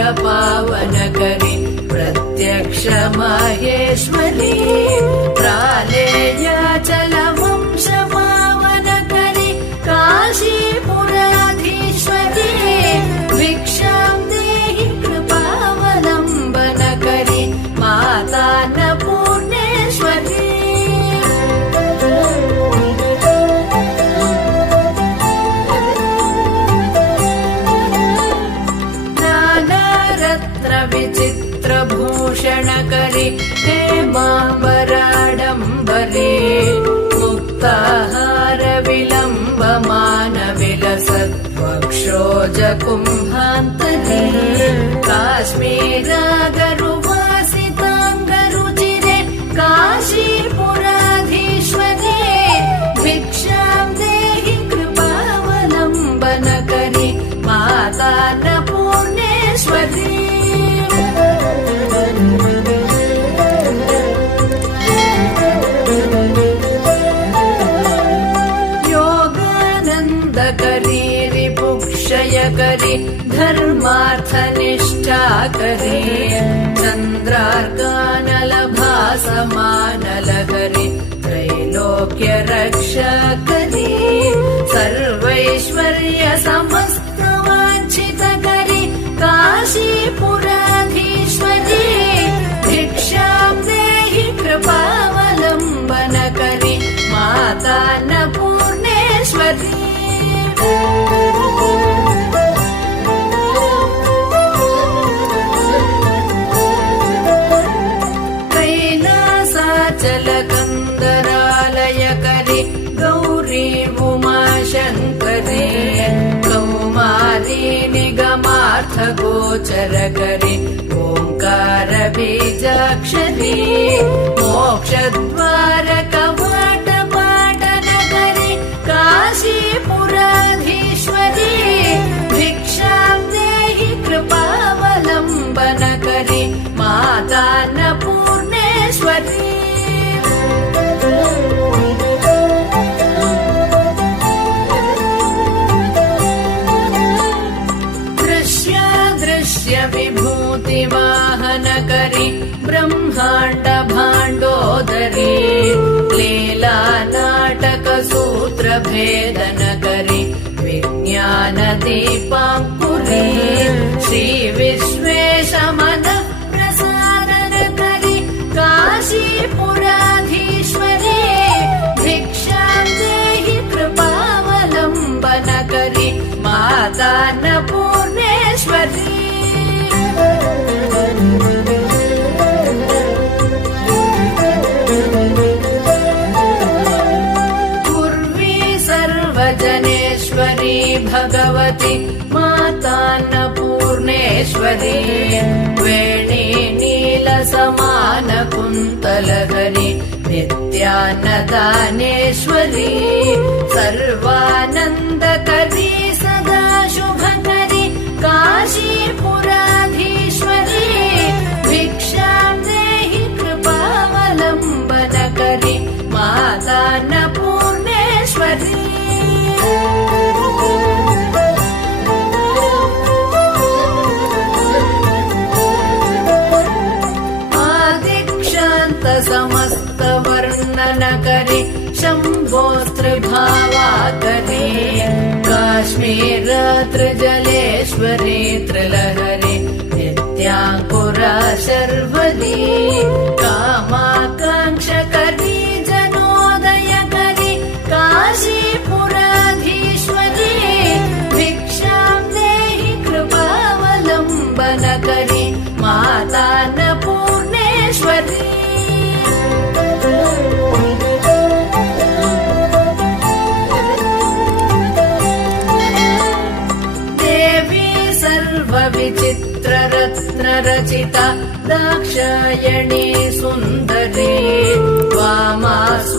पावनकरि प्रत्यक्ष माहेश्वरी प्रालेयाचलवंश पावनकरि काशीपुराधीश्वरी भिक्षां देहि कृपावलम्बनकरि मातान्नपूर्णेश्वरी विचित्रभूषणकरि हेमाम्बराडम्बरे मुक्ताहारविलम्बमानविलसत्वक्षोजकुम्भान्तरे काश्मीरागरुवासिताङ्गरुचिरे काशीपुराधीश्वरे भिक्षां देहि कृपावलम्बनकरि मातान्नपूर्णेश्वरी योगानन्दकरी रिपुक्षयकरी धर्मार्थनिष्ठाकरी चन्द्रार्कानलभासमानलहरि त्रैलोक्यरक्षकरी सर्वैश्वर्य समस्तवाञ्छितकरी काशीपुराधीश्वरी भिक्षां देहि कृपावलम्बनकरि मातान्नपूर्णेश्वरी कैलासाचलकन्दरालयकरि गौरी उमाशङ्करी कौमारी निगमार्थगोचरकरि ओङ्कारबीजाक्षरी मोक्षद्वारकवाटपाटनकरि काशीपुराधीश्वरी भिक्षां देहि कृपावलम्बनकरि मातान्नपूर्णेश्वरी विभूतिवाहनकरि ब्रह्माण्ड भाण्डोदरी लीलानाटकसूत्रभेदनकरि विज्ञानदीपाङ्कुरी श्रीविश्वेशमनः प्रसादनकरि काशीपुराधीश्वरी भिक्षां देहि कृपावलम्बनकरि मातान्नपूर्णेश्वरी पूर्वी सर्वजनेश्वरी भगवती मातान्नपूर्णेश्वरी वेणी नीलसमानकुन्तलहरि नित्यान्नदानेश्वरी सर्वानन्दकरी सदा शुभकरि काशीपुराधीश्वरी भिक्षां देहि कृपावलम्बनकरि मातान्नपूर्णेश्वरी समस्तवर्णनकरि शम्भोस्त्रिभावाकरि काश्मीरत्रिजलेश्वरी त्रिलहरि नित्याङ्कुरा शर्वरी कामाकाङ्क्षकरी जनोदयकरि काशीपुराधीश्वरी भिक्षां देहि कृपावलम्बनकरि मातान्नपूर्णेश्वरी विचित्ररत्नरचिता दाक्षायणी सुन्दरी वामास्वादुपयोधर